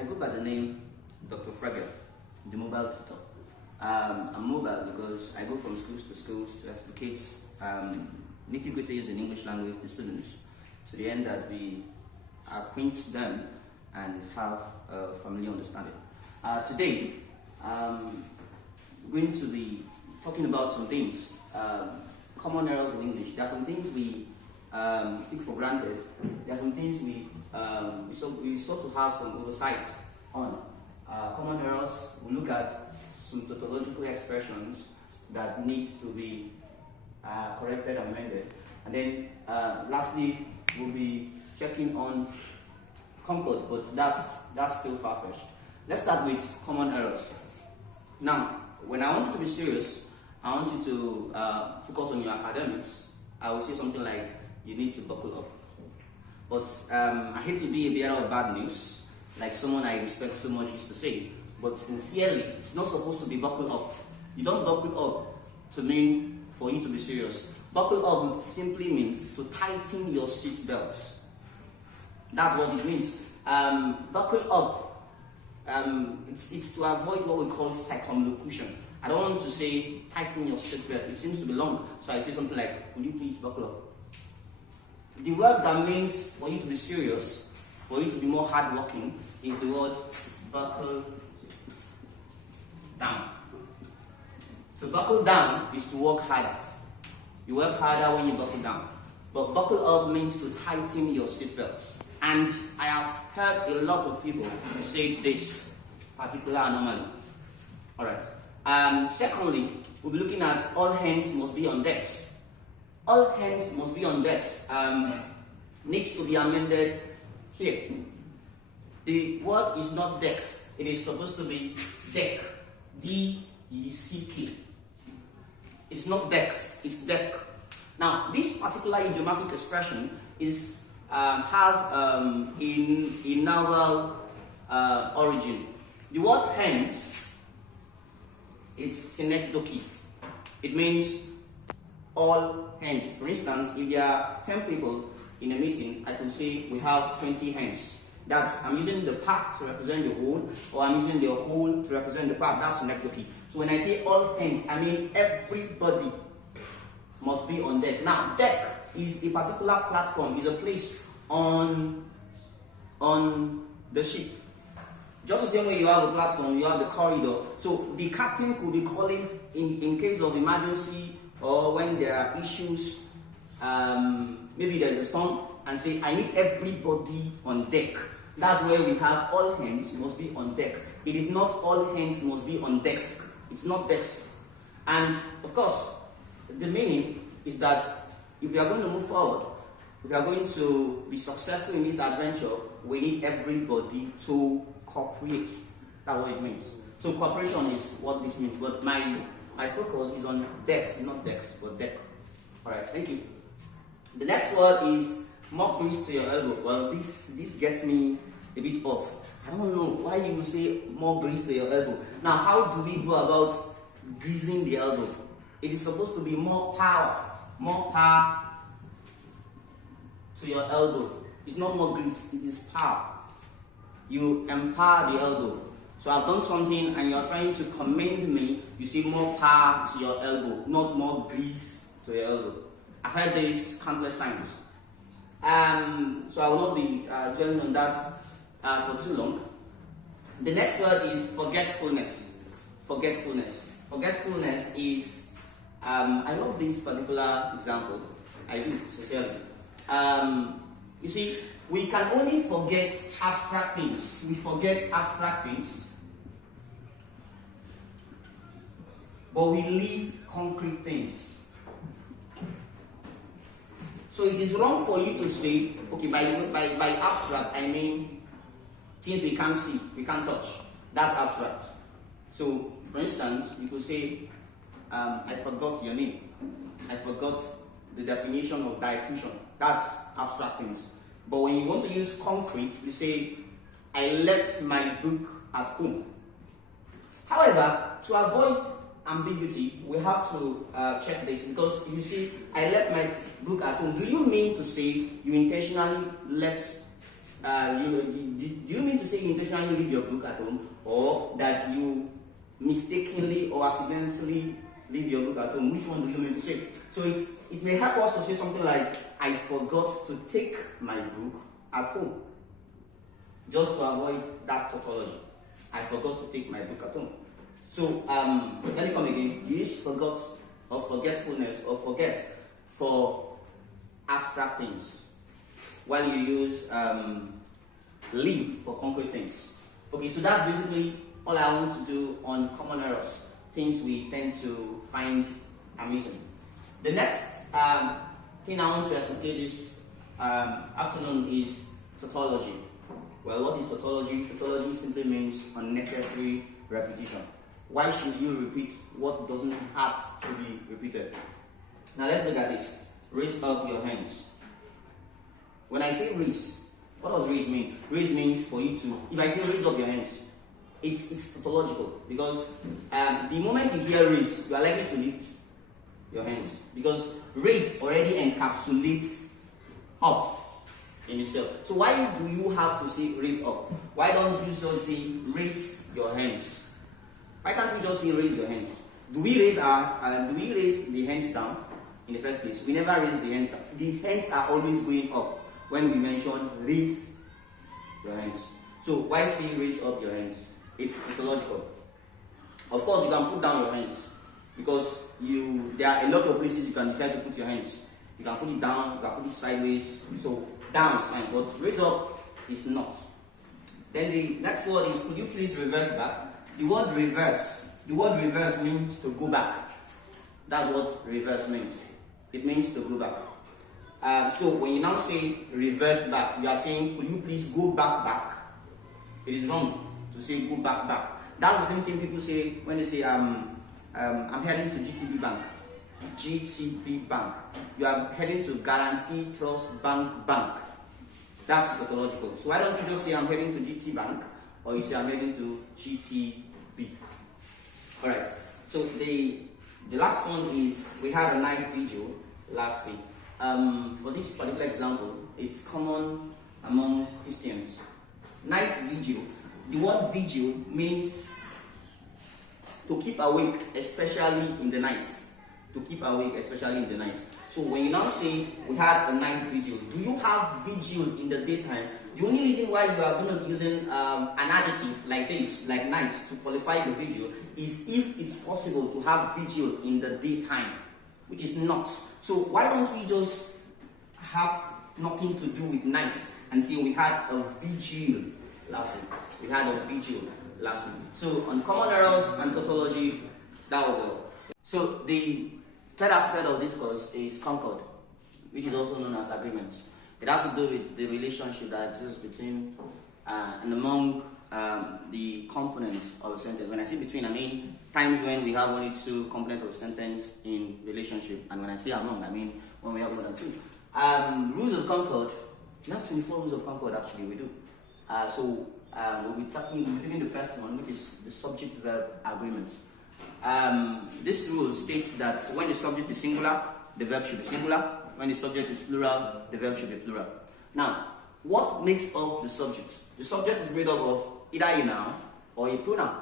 I go by the name Dr. Fragger, the mobile tutor. I'm mobile because I go from schools to schools to explicate nitty-gritties in English language to students to the end that we acquaint them and have a familiar understanding. Today, we're going to be talking about some things, common errors in English. There are some things we take for granted. There are some things we sort of have some oversights on. Common errors, we look at some tautological expressions that need to be corrected and amended. And then lastly, we'll be checking on concord, but that's still far-fetched. Let's start with common errors. Now, when I want you to be serious, I want you to focus on your academics. I will say something like, you need to buckle up. But I hate to be a bearer of bad news, like someone I respect so much used to say, but sincerely, it's not supposed to be buckle up. You don't buckle up to mean for you to be serious. Buckle up simply means to tighten your seat belts. That's what it means. Buckle up, it's to avoid what we call circumlocution. I don't want to say tighten your seat belt. It seems to be long, so I say something like, would you please buckle up? The word that means for you to be serious, for you to be more hardworking, is the word buckle down. So buckle down is to work harder. You work harder when you buckle down. But buckle up means to tighten your seatbelts. And I have heard a lot of people say this particular anomaly. Alright. Secondly, we'll be looking at all hands must be on decks. All hands must be on decks. Needs to be amended here. The word is not decks. It is supposed to be deck. D-E-C-K. It's not decks, it's deck. Now, this particular idiomatic expression is has a novel origin. The word hence, it's synecdoche. It means all hands. For instance, if there are 10 people in a meeting, I could say we have 20 hands. That's, I'm using the part to represent the whole, or I'm using the whole to represent the part. That's synecdoche. So when I say all hands, I mean everybody must be on deck. Now, deck is a particular platform, is a place on the ship. Just the same way you have a platform, you have the corridor. So the captain could be calling in case of emergency or when there are issues, maybe there's a storm, and say, I need everybody on deck. That's where we have all hands must be on deck. It is not all hands must be on decks. It's not decks. And of course, the meaning is that if we are going to move forward, if we are going to be successful in this adventure, we need everybody to cooperate. That's what it means. So cooperation is what this means. But my focus is on decks, not decks, but deck. Alright, thank you. The next word is more grease to your elbow. Well, this gets me a bit off. I don't know why you would say more grease to your elbow. Now, how do we go about greasing the elbow? It is supposed to be more power to your elbow. It's not more grease, it is power. You empower the elbow. So I've done something and you're trying to commend me, you say more power to your elbow, not more grease to your elbow. I've heard this countless times. So I will not be dwelling on that for too long. The next word is forgetfulness. Forgetfulness. Forgetfulness is, I love this particular example. I do, sincerely. You see, we can only forget abstract things. We forget abstract things, but we leave concrete things. So it is wrong for you to say, okay, by abstract, I mean things we can't see, we can't touch. That's abstract. So, for instance, you could say, I forgot your name. I forgot the definition of diffusion. That's abstract things. But when you want to use concrete, you say, I left my book at home. However, to avoid ambiguity, we have to check this, because you see, I left my book at home. Do you mean to say you intentionally left do you mean to say you intentionally leave your book at home, or that you mistakenly or accidentally leave your book at home? Which one do you mean to say? So it may help us to say something like, I forgot to take my book at home, just to avoid that tautology. I forgot to take my book at home. So let me come again. You use forgot or forgetfulness or forget for abstract things, while you use leave for concrete things. Okay, so that's basically all I want to do on common errors, things we tend to find amusing. The next thing I want to explain this afternoon is tautology. Well, what is tautology? Tautology simply means unnecessary repetition. Why should you repeat what doesn't have to be repeated? Now let's look at this. Raise up your hands. When I say raise, what does raise mean? Raise means for you to, if I say raise up your hands, it's tautological, because the moment you hear raise, you are likely to lift your hands, because raise already encapsulates up in itself. So why do you have to say raise up? Why don't you just say raise your hands? Why can't you just say raise your hands? Do we raise the hands down in the first place? We never raise the hands down. The hands are always going up when we mention raise your hands. So why say raise up your hands? It's tautological. Of course, you can put down your hands, because there are a lot of places you can decide to put your hands. You can put it down, you can put it sideways. So down is fine, but raise up is not. Then the next word is, could you please reverse back? The word reverse means to go back. That's what reverse means. It means to go back. So when you now say reverse back, you are saying, could you please go back? It is wrong to say go back. That's the same thing people say when they say I'm heading to GTB Bank. GTB Bank. You are heading to Guarantee Trust Bank. That's tautological. So why don't you just say I'm heading to GT Bank, or you say I'm heading to GTB? Alright. So the last one is, we had a night vigil last week. For this particular example, it's common among Christians. Night vigil. The word vigil means to keep awake, especially in the night. To keep awake, especially in the night. So when you now say we had a night vigil, do you have vigil in the daytime? The only reason why you are going to be using an adjective like this, like night, to qualify the vigil, is if it's possible to have vigil in the daytime, which is not. So why don't we just have nothing to do with night and say we had a vigil last week? We had a vigil last week. So on common errors and tautology, that will go. So the third aspect of this course is concord, which is also known as agreement. It has to do with the relationship that exists between and among the components of a sentence. When I say between, I mean times when we have only two components of a sentence in relationship. And when I say among, I mean when we have more than two. Rules of concord, we have 24 rules of concord actually, we do. We'll be taking the first one, which is the subject-verb agreement. This rule states that when the subject is singular, the verb should be singular. When the subject is plural, the verb should be plural. Now, what makes up the subject? The subject is made up of either a noun or a pronoun.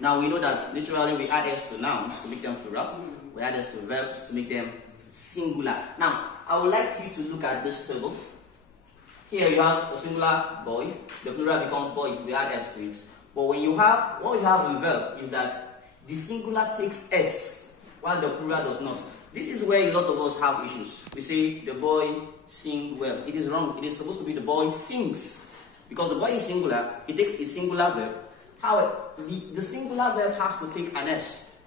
Now, we know that literally we add s to nouns to make them plural. We add s to verbs to make them singular. Now, I would like you to look at this table. Here you have a singular boy. The plural becomes boys. We add s to it. But what you have in verb is that the singular takes s, while the plural does not. This is where a lot of us have issues. We say the boy sing well. It is wrong. It is supposed to be the boy sings. Because the boy is singular, it takes a singular verb. However, the singular verb has to take an s.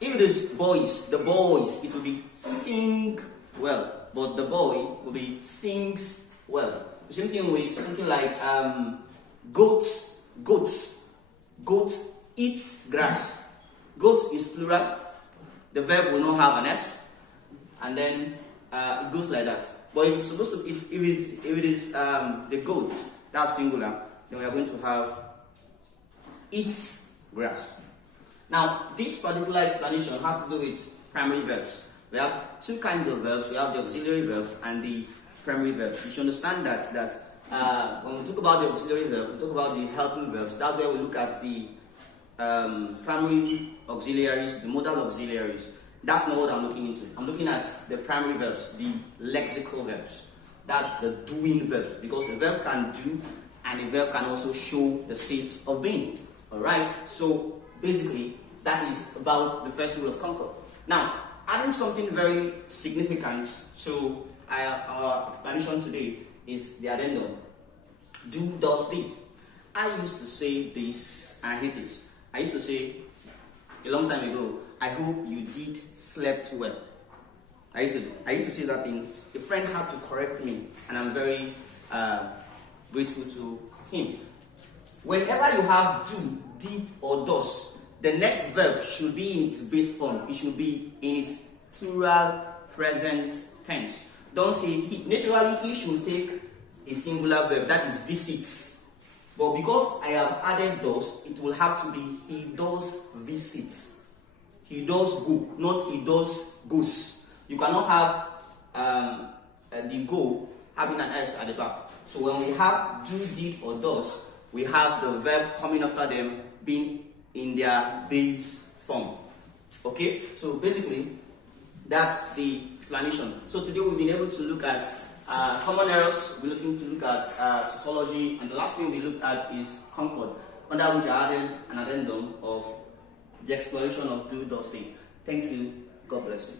If it is boys, the boys, it will be sing well. But the boy will be sings well. The same thing with something like goats eat grass. Goats is plural. The verb will not have an s, and then it goes like that. But if it's supposed to, if it is the goat, that's singular, then we are going to have eats grass. Now, this particular explanation has to do with primary verbs. We have two kinds of verbs. We have the auxiliary verbs and the primary verbs. You should understand that when we talk about the auxiliary verb, we talk about the helping verbs. That's where we look at the primary auxiliaries, the modal auxiliaries. That's not what I'm looking into. I'm looking at the primary verbs, the lexical verbs. That's the doing verbs, because a verb can do and a verb can also show the state of being. Alright, so basically that is about the first rule of Concord. Now, adding something very significant to our explanation today is the addendum. Do, does, did. I used to say this and I hate it. I used to say a long time ago, I hope you did slept well. I used to say that thing. A friend had to correct me, and I'm very grateful to him. Whenever you have do, did, or does, the next verb should be in its base form. It should be in its plural present tense. Don't say he. Naturally, he should take a singular verb, that is visits. But because I have added does, it will have to be he does visits. He does go, not he does goes. You cannot have the go having an S at the back. So when we have do, did, or does, we have the verb coming after them being in their base form. Okay? So basically, that's the explanation. So today we've been able to look at common errors. We're looking to look at tautology, and the last thing we looked at is Concord, under which I added an addendum of the exploration of do, does, thing. Thank you. God bless you.